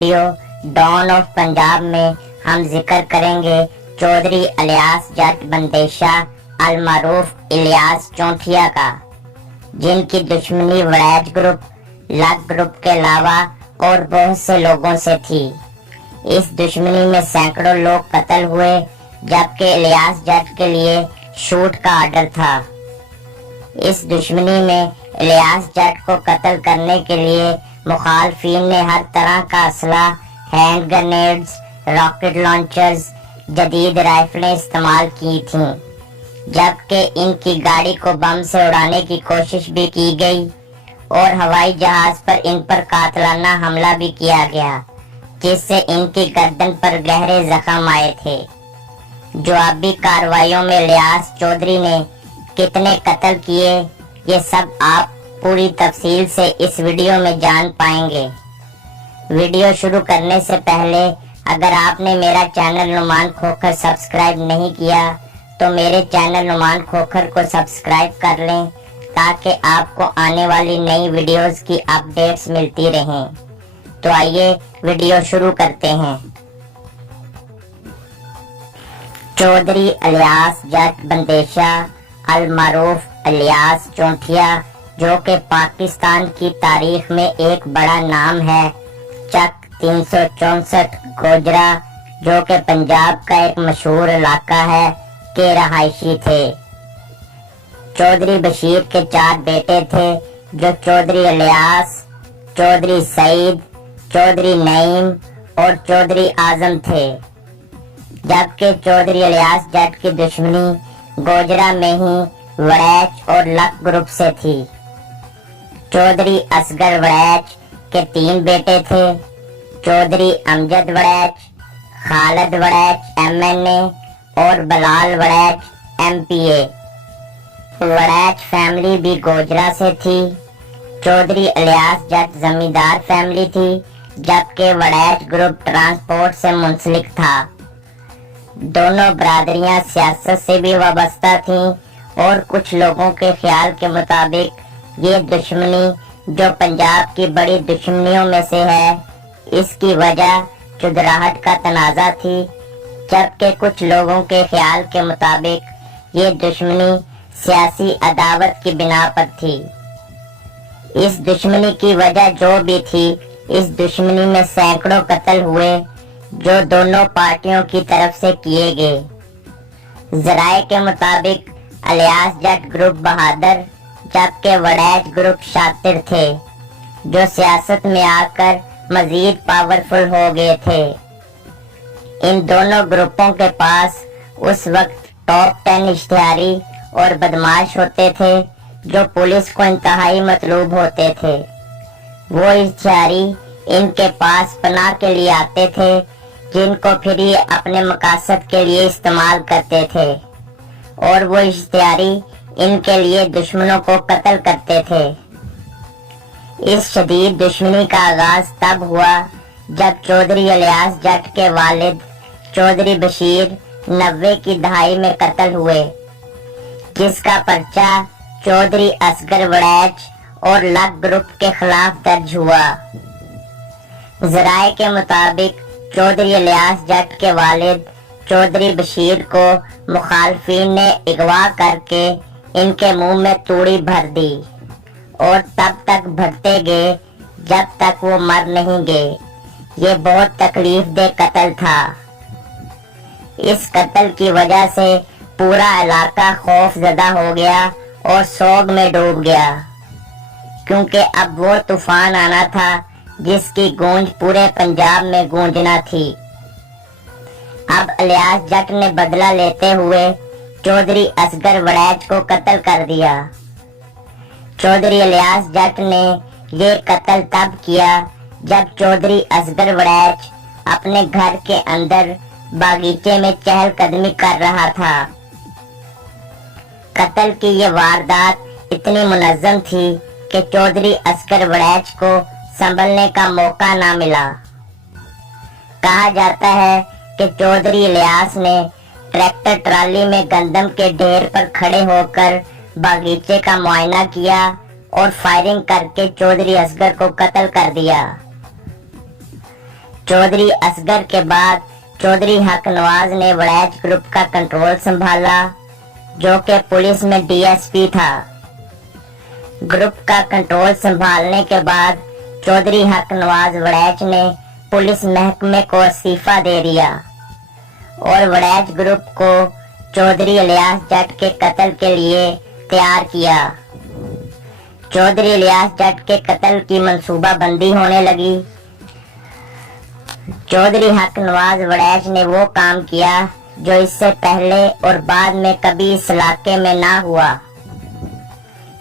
Video don of Punjab में हम जिक्र करेंगे चौधरी इलियास जट बंदेशा अल मारूफ इलियास चौंथिया का, जिनकी दुश्मनी वड़ैच ग्रुप, लक ग्रुप के अलावा और बहुत से लोगों से थी। इस दुश्मनी में सैकड़ों लोग कत्ल हुए, जबकि इलियास जट के लिए शूट का ऑर्डर था। इस दुश्मनी में इलियास जट को कत्ल करने के लिए मुखालफिन ने हर तरह का असला, हैंड ग्रेनेड्स, रॉकेट लॉन्चर्स, जदीद राइफलें इस्तेमाल की थीं, जबकि इनकी गाड़ी को बम से उड़ाने की कोशिश भी की गई और हवाई जहाज पर इन पर कातलाना हमला भी किया गया, जिससे इनकी गर्दन पर गहरे जख्म आए थे। जवाबी कार्रवाइयों में इलियास चौधरी ने कितने कत्ल किए, ये सब आप पूरी तफसील से इस वीडियो में जान पाएंगे। वीडियो शुरू करने से पहले अगर आपने मेरा चैनल नुमान खोखर सब्सक्राइब नहीं किया तो मेरे चैनल नुमान खोखर को सब्सक्राइब कर लें, ताकि आपको आने वाली नई वीडियोस की अपडेट्स मिलती रहें। तो आइए वीडियो शुरू करते हैं। चौधरी इलियास जट बंदेशा अल मारूफ इलियास चौंथिया, जो कि पाकिस्तान की तारीख में एक बड़ा नाम है, चक 364 गोजरा, जो कि पंजाब का एक मशहूर इलाका है, के रहायशी थे। चौधरी बशीर के 4 बेटे थे, जो चौधरी इलियास, चौधरी सईद, चौधरी नईम और चौधरी आजम थे, जबकि चौधरी इलियास जट की दुश्मनी गोजरा में ही वड़ैच और लक ग्रुप से थी। चौधरी असगर वड़ैच के 3 बेटे थे, चौधरी अमजद वड़ैच, खालिद वड़ैच MNA और बलाल वड़ैच MPA। वड़ैच फैमिली भी गोजरा से थी। चौधरी इलियास जट जमींदार फैमिली थी, जबकि वड़ैच ग्रुप ट्रांसपोर्ट से मुंसलिक था। दोनों बरादरियां सियासत से भी वाबस्ता थीं और कुछ लोगों के ख्याल के मुताबिक ये दुश्मनी, जो पंजाब की बड़ी दुश्मनियों में से है, इसकी वजह चुदराहट का तनाज़ा थी, जबकि कुछ लोगों के ख्याल के मुताबिक ये दुश्मनी सियासी अदावत की बिना पर थी। इस दुश्मनी की वजह जो भी थी, इस दुश्मनी में सैकड़ों कत्ल हुए, जो दोनों पार्टियों की तरफ से किए गए। जराए के मुताबिक इलियास जट ग्रुप बहादुर, जबकि वड़ैच ग्रुप शातिर थे, जो सियासत में आकर मजीद पावरफुल हो गए थे। इन दोनों ग्रुपों के पास उस वक्त टॉप 10 इश्तिहारी और बदमाश होते थे, जो पुलिस को इंतहाई मतलूब होते थे। वो इश्तिहारी इनके पास पनाह के लिए आते थे, जिनको फिर ये अपने मकासद के लिए इस्तेमाल करते थे, और वो इश्तिहारी इनके लिए दुश्मनों को कत्ल करते थे। इस शदीद दुश्मनी का आगाज तब हुआ जब चौधरी इलियास जट के वालिद चौधरी बशीर 90 की दहाई में कत्ल हुए, जिसका पर्चा चौधरी असगर वड़ैच और लक ग्रुप के खिलाफ दर्ज हुआ। जराए के मुताबिक चौधरी इलियास जट के वालिद चौधरी बशीर को मुखालफिन ने अगवा करके इनके मुंह में तूड़ी भर दी और तब तक भरते गए जब तक वो मर नहीं गए। ये बहुत तकलीफ दे कत्ल था। इस कत्ल की वजह से पूरा इलाका खौफजदा हो गया और सोग में डूब गया, क्योंकि अब वो तूफान आना था जिसकी गूंज पूरे पंजाब में गूंजना थी। अब इलियास जट ने बदला लेते हुए चौधरी असगर वड़ैच को कत्ल कर दिया। चौधरी इलियास जट ने ये कत्ल तब किया जब चौधरी असगर वड़ैच अपने घर के अंदर बागीचे में चहलकदमी कर रहा था। कत्ल की ये वारदात इतनी मुनज़्ज़म थी कि चौधरी असगर वड़ैच को संभलने का मौका ना मिला। कहा जाता है कि चौधरी इलियास ने ट्रैक्टर ट्राली में गंदम के ढेर पर खड़े होकर बागीचे का मुआयना किया और फायरिंग करके चौधरी असगर को कत्ल कर दिया। चौधरी असगर के बाद चौधरी हक नवाज ने वड़ैच ग्रुप का कंट्रोल संभाला, जो कि पुलिस में डीएसपी था। ग्रुप का कंट्रोल संभालने के बाद चौधरी हक नवाज वड़ैच ने पुलिस महकमे को इस्तीफा दे दिया और वड़ैच ग्रुप को चौधरी इलियास जट के कत्ल के लिए तैयार किया। चौधरी इलियास जट के कत्ल की मंसूबाबंदी होने लगी। चौधरी हक नवाज वड़ैच ने वो काम किया जो इससे पहले और बाद में कभी इस इलाके में ना हुआ।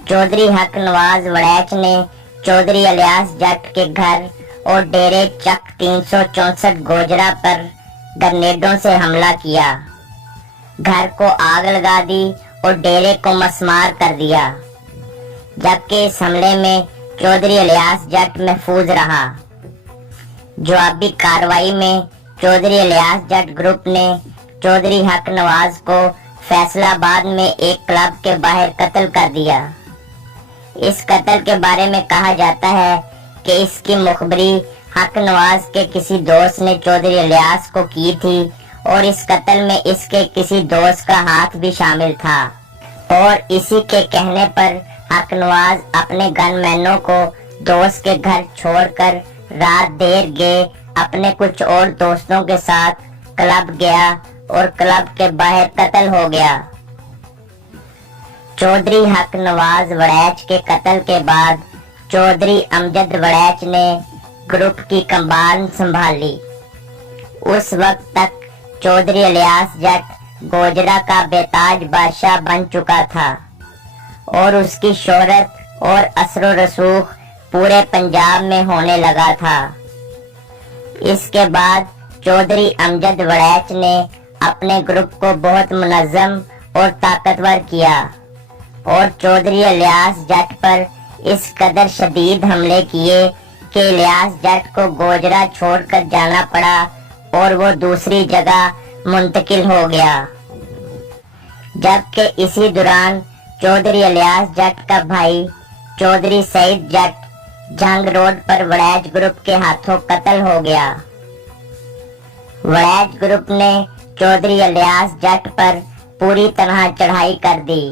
चौधरी हक नवाज वड़ैच ने चौधरी इलियास जट के घर और डेरे चक 364 गोजरा पर ग्रेनेडों से हमला किया, घर को आग लगा दी और डेरे को मसमार कर दिया, जबकि इस हमले में चौधरी इलियास जट महफूज रहा। जवाबी कार्रवाई में चौधरी इलियास जट ग्रुप ने चौधरी हक नवाज को फैसलाबाद में एक क्लब के बाहर कत्ल कर दिया। इस कत्ल के बारे में कहा जाता है कि इसकी मुखबरी हक नवाज के किसी दोस्त ने चौधरी इलियास को की थी और इस कत्ल में इसके किसी दोस्त का हाथ भी शामिल था और इसी के कहने पर हक नवाज अपने गनमैनों को दोस्त के घर छोड़कर रात देर गए अपने कुछ और दोस्तों के साथ क्लब गया और क्लब के बाहर कत्ल हो गया। चौधरी हक नवाज वड़ैच के कत्ल के बाद चौधरी अमजद वड़ैच ने ग्रुप की कमान संभाली। उस वक्त तक चौधरी इलियास जट गोजरा का बेताज बादशाह बन चुका था और उसकी शोहरत और असर रसूख पूरे पंजाब में होने लगा था। इसके बाद चौधरी अमजद वड़ैच ने अपने ग्रुप को बहुत मुनज़्ज़म और ताकतवर किया और चौधरी इलियास जट पर इस कदर शदीद हमले किए कि इलियास जट को गोजरा छोड़कर जाना पड़ा और वो दूसरी जगह मुंतकिल हो गया। जबकि इसी दौरान चौधरी इलियास जट का भाई चौधरी सईद जट जंग रोड पर वड़ैच ग्रुप के हाथों कत्ल हो गया। वड़ैच ग्रुप ने चौधरी इलियास जट पर पूरी तरह चढ़ाई कर दी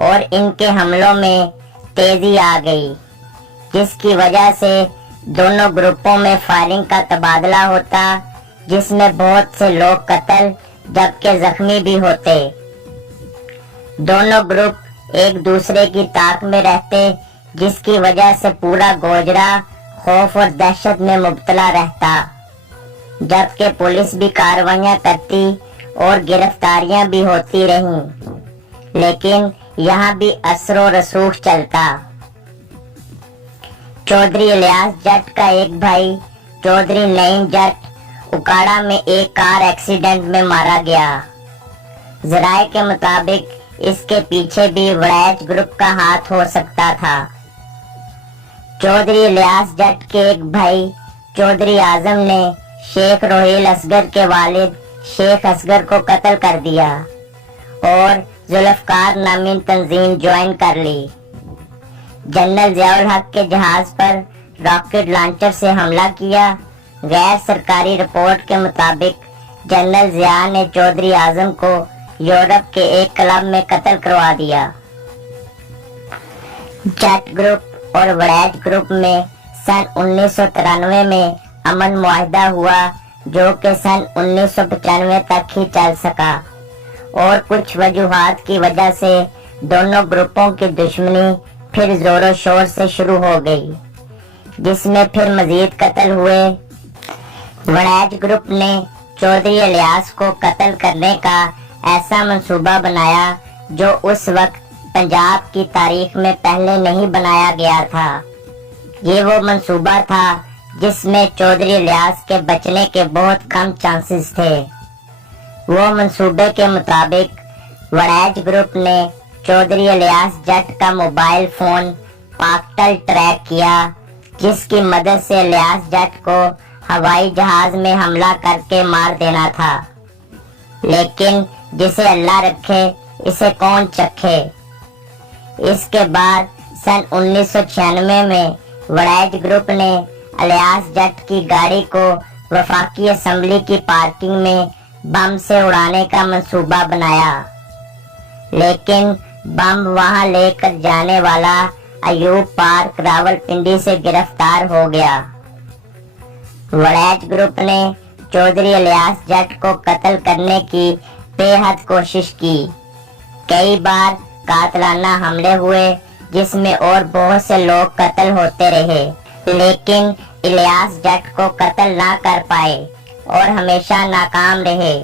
और इनके हमलों में तेजी आ गई, जिसकी वजह से दोनों ग्रुपों में फायरिंग का तबादला होता, जिसमें बहुत से लोग कत्ल जबकि जख्मी भी होते। दोनों ग्रुप एक दूसरे की ताक में रहते, जिसकी वजह से पूरा गोजरा खौफ और दहशत में मुब्तला रहता, जबकि पुलिस भी कार्रवाइयां करती और गिरफ्तारियां भी होती रहीं, लेकिन यहाँ भी असरो रसूख चलता। चौधरी इलियास जट का एक भाई चौधरी नईम जट उकाड़ा में एक कार एक्सीडेंट में मारा गया। जराये के मुताबिक इसके पीछे भी वड़ैच ग्रुप का हाथ हो सकता था। चौधरी इलियास जट के एक भाई चौधरी आजम ने शेख रोहिल असगर के वालिद शेख असगर को कत्ल कर दिया और जुल्फकार नामी तंजीम ज्वाइन कर ली। जनरल जियाउल हक के जहाज पर रॉकेट लॉन्चर से हमला किया। गैर सरकारी रिपोर्ट के मुताबिक जनरल जिया ने चौधरी आजम को यूरोप के एक क्लब में कत्ल करवा दिया। जट ग्रुप और वड़ैच ग्रुप में सन 1993 में अमन मुआहदा हुआ, जो कि सन 1995 तक ही चल सका और कुछ वजूहात की वजह से दोनों ग्रुपों की दुश्मनी फिर जोरों शोर से शुरू हो गई, जिसमें फिर मजीद कत्ल हुए। वड़ैच ग्रुप ने चौधरी इलियास को कत्ल करने का ऐसा मंसूबा बनाया जो उस वक्त पंजाब की तारीख में पहले नहीं बनाया गया था। ये वो मंसूबा था जिसमें चौधरी इलियास के बचने के बहुत कम चांसेस थे। वो मंसूबे के मुताबिक वड़ैच ग्रुप ने चौधरी इलियास जट का मोबाइल फोन पाकटल ट्रैक किया, जिसकी मदद से इलियास जट को हवाई जहाज में हमला करके मार देना था। लेकिन जिसे अल्लाह रखे इसे कौन चखे। इसके बाद सन 1996 में वड़ैच ग्रुप ने इलियास जट की गाड़ी को वफाकी असम्बली की पार्किंग में बम से उड़ाने का मंसूबा बनाया, लेकिन बम वहां लेकर जाने वाला अयूब पार्क रावलपिंडी से गिरफ्तार हो गया। वड़ैच ग्रुप ने चौधरी इलियास जट को कत्ल करने की बेहद कोशिश की। कई बार कातलाना हमले हुए जिसमें और बहुत से लोग कत्ल होते रहे, लेकिन इलियास जट को कत्ल ना कर पाए और हमेशा नाकाम रहे।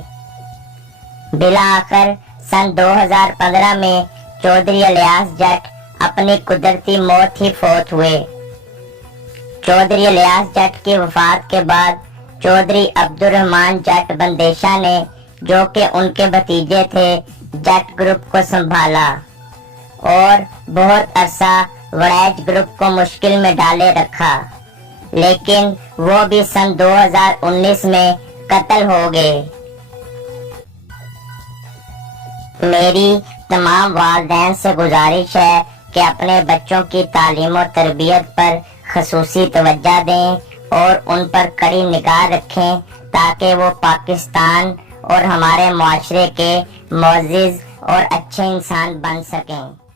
बिला आखिर सन 2015 में चौधरी इलियास जट अपनी कुदरती मौत ही फौत हुए। चौधरी इलियास जट की वफात के बाद चौधरी अब्दुर्रहमान जट बंदेशा ने, जो कि उनके भतीजे थे, जट ग्रुप को संभाला और बहुत अरसा वड़ैच ग्रुप को मुश्किल में डाले रखा, लेकिन वो भी सन 2019 में कत्ल हो गए। मेरी तमाम वालिदैन से गुजारिश है कि अपने बच्चों की तालीम और तरबियत पर खसूसी तवज्जो दें और उन पर कड़ी निगाह रखें, ताकि वो पाकिस्तान और हमारे मुआशरे के मुअज़्ज़िज़ और अच्छे इंसान बन सकें।